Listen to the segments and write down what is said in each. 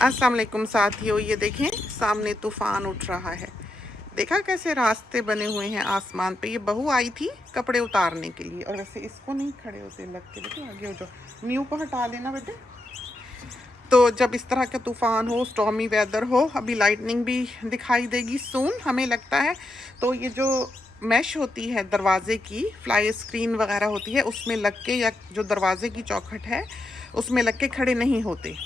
अस्सलाम वालेकुम साथियों, ये देखें सामने तूफान उठ रहा है। देखा कैसे रास्ते बने हुए हैं आसमान पे। ये बहू आई थी कपड़े उतारने के लिए, और वैसे इसको नहीं खड़े होते लग के। देखो आगे हो जाओ, न्यू को हटा लेना बेटे। तो जब इस तरह का तूफान हो, स्टॉर्मी वेदर हो, अभी लाइटनिंग भी दिखाई देगी सून हमें लगता है। तो ये जो मैश होती है दरवाजे की, फ्लाई स्क्रीन वगैरह होती है, उसमें लग के, या जो दरवाजे की चौखट है उसमें लग के खड़े नहीं होते,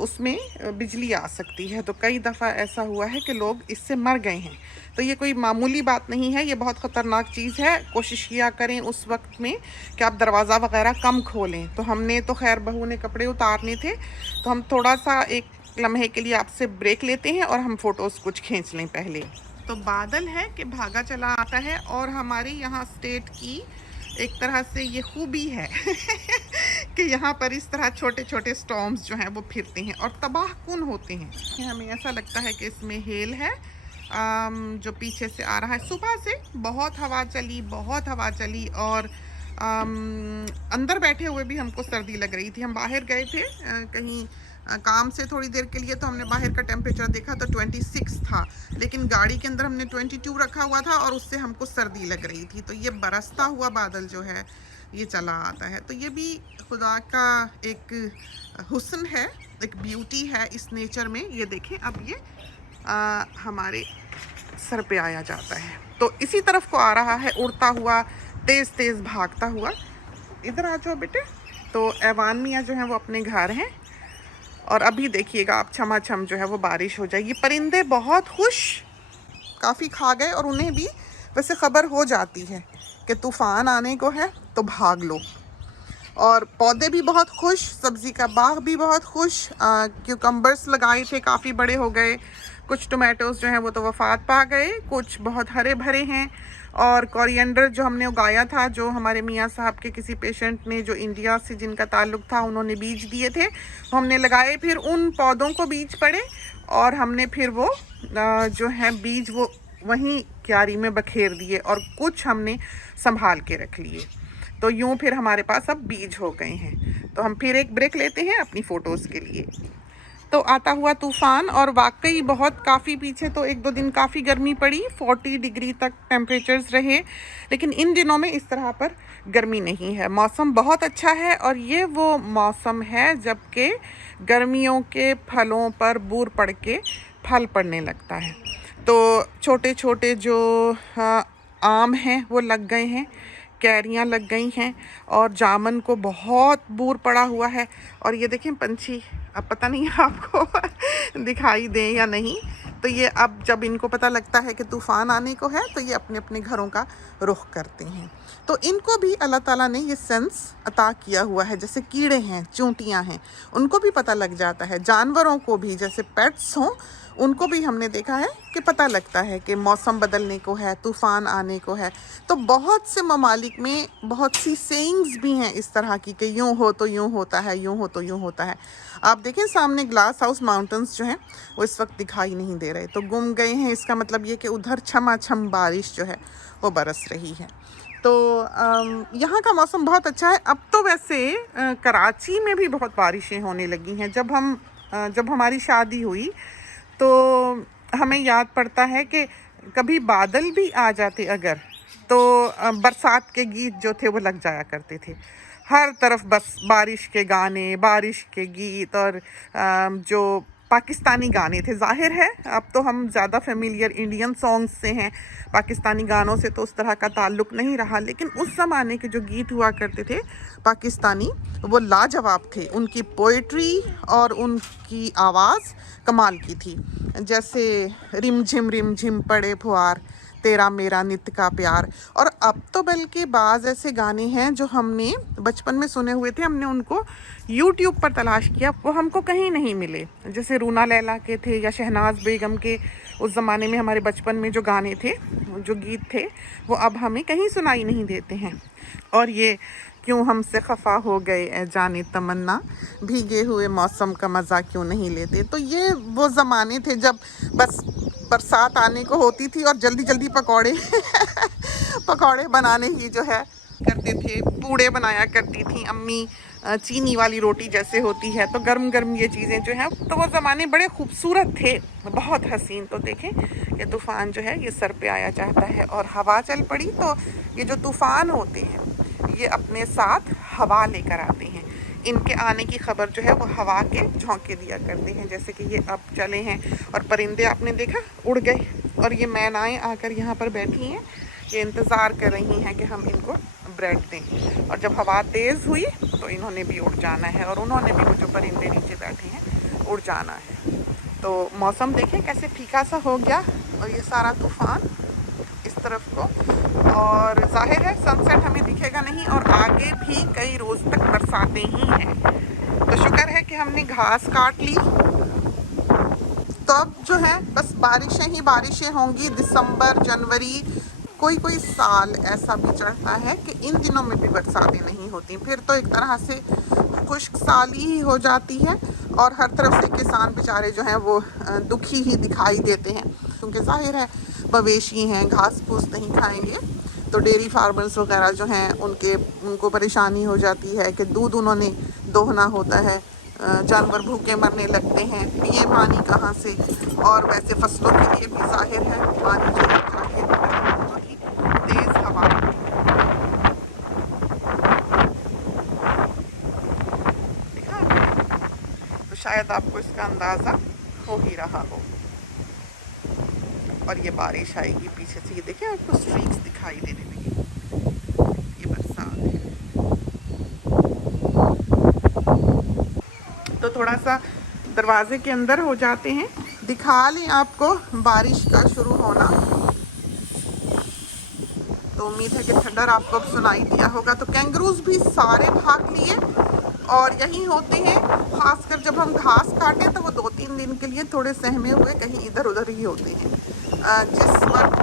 उसमें बिजली आ सकती है। तो कई दफ़ा ऐसा हुआ है कि लोग इससे मर गए हैं। तो ये कोई मामूली बात नहीं है, ये बहुत ख़तरनाक चीज़ है। कोशिश किया करें उस वक्त में कि आप दरवाज़ा वगैरह कम खोलें। तो हमने तो खैर बहू ने कपड़े उतारने थे, तो हम थोड़ा सा एक लम्हे के लिए आपसे ब्रेक लेते हैं और हम फ़ोटोज़ कुछ खींच लें पहले। तो बादल है कि भागा चला आता है, और हमारे यहाँ स्टेट की एक तरह से ये खूबी है कि यहाँ पर इस तरह छोटे छोटे स्टॉर्म्स जो हैं वो फिरते हैं और तबाह कुन होते हैं। हमें ऐसा लगता है कि इसमें हेल है जो पीछे से आ रहा है। सुबह से बहुत हवा चली, बहुत हवा चली, और अंदर बैठे हुए भी हमको सर्दी लग रही थी। हम बाहर गए थे कहीं काम से थोड़ी देर के लिए, तो हमने बाहर का टेम्परेचर देखा तो 26 था, लेकिन गाड़ी के अंदर हमने 22 रखा हुआ था और उससे हमको सर्दी लग रही थी। तो ये बरसता हुआ बादल जो है ये चला आता है। तो ये भी खुदा का एक हुस्न है, एक ब्यूटी है इस नेचर में। ये देखें, अब ये हमारे सर पे आया जाता है, तो इसी तरफ को आ रहा है उड़ता हुआ, तेज़ तेज़ भागता हुआ। इधर आ जाओ बेटे। तो ऐवान मियाँ जो हैं वो अपने घर हैं, और अभी देखिएगा आप छमाछम जो है वो बारिश हो जाएगी। परिंदे बहुत खुश, काफ़ी खा गए, और उन्हें भी वैसे ख़बर हो जाती है कि तूफ़ान आने को है तो भाग लो। और पौधे भी बहुत खुश, सब्ज़ी का बाग भी बहुत खुश। क्यूकम्बर्स लगाए थे, काफ़ी बड़े हो गए। कुछ टोमेटोज़ जो हैं वो तो वफ़ात पा गए, कुछ बहुत हरे भरे हैं। और कोरिएंडर जो हमने उगाया था, जो हमारे मियाँ साहब के किसी पेशेंट ने, जो इंडिया से जिनका ताल्लुक़ था, उन्होंने बीज दिए थे, हमने लगाए। फिर उन पौधों को बीज पड़े, और हमने फिर वो जो है बीज वो वहीं क्यारी में बखेर दिए, और कुछ हमने संभाल के रख लिए। तो यूँ फिर हमारे पास अब बीज हो गए हैं। तो हम फिर एक ब्रेक लेते हैं अपनी फ़ोटोज़ के लिए। तो आता हुआ तूफ़ान, और वाकई बहुत काफ़ी पीछे तो 1-2 दिन काफ़ी गर्मी पड़ी, 40 डिग्री तक टेम्परेचर्स रहे, लेकिन इन दिनों में इस तरह पर गर्मी नहीं है। मौसम बहुत अच्छा है, और ये वो मौसम है जबकि गर्मियों के फलों पर बूर पड़ के फल पड़ने लगता है। तो छोटे छोटे जो आम हैं वो लग गए हैं, कैरियाँ लग गई हैं, और जामुन को बहुत बूर पड़ा हुआ है। और ये देखें पंछी, अब पता नहीं आपको दिखाई दें या नहीं। तो ये अब जब इनको पता लगता है कि तूफ़ान आने को है, तो ये अपने अपने घरों का रुख करते हैं। तो इनको भी अल्लाह ताला ने ये सेंस अता किया हुआ है। जैसे कीड़े हैं, चूंटियाँ हैं, उनको भी पता लग जाता है। जानवरों को भी, जैसे पेट्स हों, उनको भी हमने देखा है कि पता लगता है कि मौसम बदलने को है, तूफ़ान आने को है। तो बहुत से ममालिक में बहुत सी सेइंग्स भी हैं इस तरह की कि यूँ हो तो यूँ होता है, यूँ हो तो यूँ होता है। आप देखें सामने ग्लास हाउस माउंटेन्स जो हैं वो इस वक्त दिखाई नहीं दे रहे, तो गुम गए हैं। इसका मतलब ये कि उधर छमाछम बारिश जो है वो बरस रही है। तो यहाँ का मौसम बहुत अच्छा है। अब तो वैसे कराची में भी बहुत बारिशें होने लगी हैं। जब हमारी शादी हुई तो हमें याद पड़ता है कि कभी बादल भी आ जाते अगर, तो बरसात के गीत जो थे वो लग जाया करते थे। हर तरफ बस बारिश के गाने, बारिश के गीत, और जो पाकिस्तानी गाने थे। ज़ाहिर है अब तो हम ज़्यादा फेमिलियर इंडियन सॉन्ग्स से हैं, पाकिस्तानी गानों से तो उस तरह का ताल्लुक़ नहीं रहा, लेकिन उस ज़माने के जो गीत हुआ करते थे पाकिस्तानी, वो लाजवाब थे। उनकी पोइट्री और उनकी आवाज़ कमाल की थी। जैसे रिम झिम पड़े फुहार, तेरा मेरा नित का प्यार। और अब तो बल्कि बाज़ ऐसे गाने हैं जो हमने बचपन में सुने हुए थे, हमने उनको यूट्यूब पर तलाश किया, वो हमको कहीं नहीं मिले। जैसे रूना लैला के थे, या शहनाज बेगम के उस ज़माने में हमारे बचपन में जो गाने थे, जो गीत थे, वो अब हमें कहीं सुनाई नहीं देते हैं। और ये क्यों हमसे खफा हो गए ए जाने तमन्ना, भीगे हुए मौसम का मज़ा क्यों नहीं लेते। तो ये वो ज़माने थे जब बस बरसात आने को होती थी और जल्दी जल्दी पकौड़े पकौड़े बनाने ही जो है करते थे। पूड़े बनाया करती थी अम्मी चीनी वाली रोटी जैसे होती है। तो गर्म गर्म ये चीज़ें जो हैं, तो वो ज़माने बड़े खूबसूरत थे, बहुत हसीन। तो देखें ये तूफ़ान जो है ये सर पे आया चाहता है और हवा चल पड़ी। तो ये जो तूफ़ान होते हैं ये अपने साथ हवा लेकर आते हैं। इनके आने की खबर जो है वो हवा के झोंके दिया करते हैं। जैसे कि ये अब चले हैं और परिंदे आपने देखा उड़ गए, और ये मैनाएँ आकर यहाँ पर बैठी हैं, ये इंतज़ार कर रही हैं कि हम इनको ब्रेड दें। और जब हवा तेज़ हुई तो इन्होंने भी उड़ जाना है, और उन्होंने भी, वो जो परिंदे नीचे बैठे हैं, उड़ जाना है। तो मौसम देखें कैसे फीका सा हो गया, और ये सारा तूफ़ान इस तरफ को, और जाहिर है सनसेट हमें दिखेगा नहीं, और आगे भी कई रोज़ तक बरसातें ही हैं। तो शुक्र है कि हमने घास काट ली। तो अब जो है बस बारिशें ही बारिशें होंगी। दिसंबर, जनवरी, कोई कोई साल ऐसा भी चढ़ता है कि इन दिनों में भी बरसातें नहीं होती। फिर तो एक तरह से खुश्क साली ही हो जाती है, और हर तरफ से किसान बेचारे जो हैं वो दुखी ही दिखाई देते हैं, क्योंकि जाहिर है मवेशी हैं, घास फूस नहीं खाएंगे। तो डेयरी फार्मर्स वगैरह जो हैं उनको परेशानी हो जाती है कि दूध उन्होंने दोहना होता है, जानवर भूखे मरने लगते हैं, पिए पानी कहाँ से। और वैसे फसलों के लिए भी जाहिर है पानी जो चाहिए, बहुत ही तेज़ हवा। देखा, तो शायद आपको इसका अंदाज़ा हो ही रहा हो। और ये बारिश आएगी पीछे से, ये देखिए आपको स्ट्रीक्स दिखाई देने लगी, ये बरसात है। तो थोड़ा सा दरवाजे के अंदर हो जाते हैं, दिखा लें आपको बारिश का शुरू होना। तो उम्मीद है कि थंडर आपको अब सुनाई दिया होगा। तो कैंगरूज भी सारे भाग लिए, और यही होते हैं, खासकर जब हम घास काटें तो वो 2-3 दिन के लिए थोड़े सहमे हुए कहीं इधर उधर ही होते हैं। जिस वक्त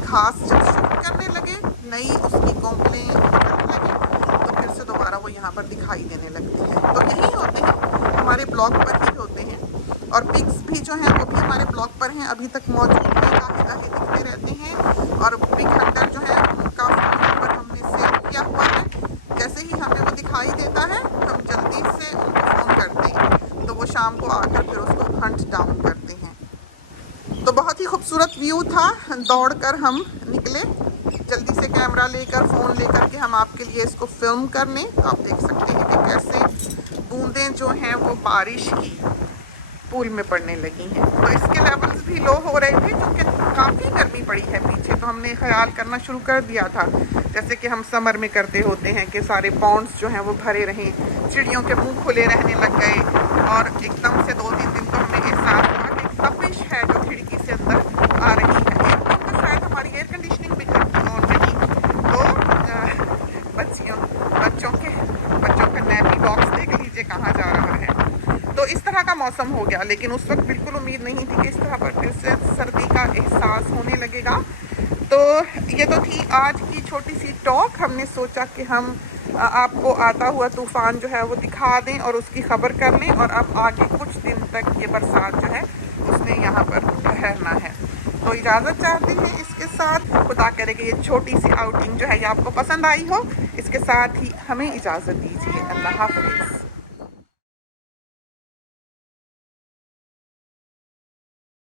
घास जब शूट करने लगे, नई उसकी कोंपलें निकलने लगे, तो फिर से दोबारा वो यहाँ पर दिखाई देने लगते हैं। तो यही होते हैं, हमारे ब्लॉग पर ही होते हैं। और पिग्स भी जो हैं वो भी हमारे ब्लॉग पर हैं, अभी तक मौजूद हैं, काहे दिखते रहते हैं। और पिग हंटर जो है उनका फ़ोन नंबर हमने सेव किया हुआ है, जैसे ही हमें वो दिखाई देता है हम जल्दी से उनको फ़ोन करते हैं, तो वो शाम को आकर फिर उसको हंट डाउन करते हैं। तो बहुत ही खूबसूरत व्यू था, दौड़कर हम निकले जल्दी से कैमरा लेकर, फ़ोन लेकर के हम आपके लिए इसको फिल्म कर लें। तो आप देख सकते हैं कि कैसे बूंदें जो हैं वो बारिश की पूल में पड़ने लगी हैं। तो इसके लेवल्स भी लो हो रहे थे, क्योंकि काफ़ी गर्मी पड़ी है पीछे। तो हमने ख्याल करना शुरू कर दिया था, जैसे कि हम समर में करते होते हैं, कि सारे पॉन्ड्स जो हैं वो भरे रहें, चिड़ियों के मुंह खुले रहने लग गए। और एकदम से 2-3 दिन तो हमें एहसास हुआ कि एक तपिश है जो खिड़की से अंदर आ रही है। एक दिन तो शायद हमारी एयर कंडीशनिंग भी घर की ऑन रही, तो बच्चों का नैपी बॉक्स देख लीजिए कहाँ जा रहा है। तो इस तरह का मौसम हो गया, लेकिन उस वक्त बिल्कुल उम्मीद नहीं थी कि इस तरह पर फिर से सर्दी का एहसास होने लगेगा। तो ये तो थी आज की छोटी सी टॉक। हमने सोचा कि हम आपको आता हुआ तूफ़ान जो है वो दिखा दें और उसकी खबर कर लें, और अब आगे कुछ दिन तक ये बरसात जो है उसने यहाँ पर ठहरना है। तो इजाज़त चाहते हैं इसके साथ। खुदा करे कि ये छोटी सी आउटिंग जो है ये आपको पसंद आई हो। इसके साथ ही हमें इजाज़त दीजिए। अल्लाह हाफ़िज़।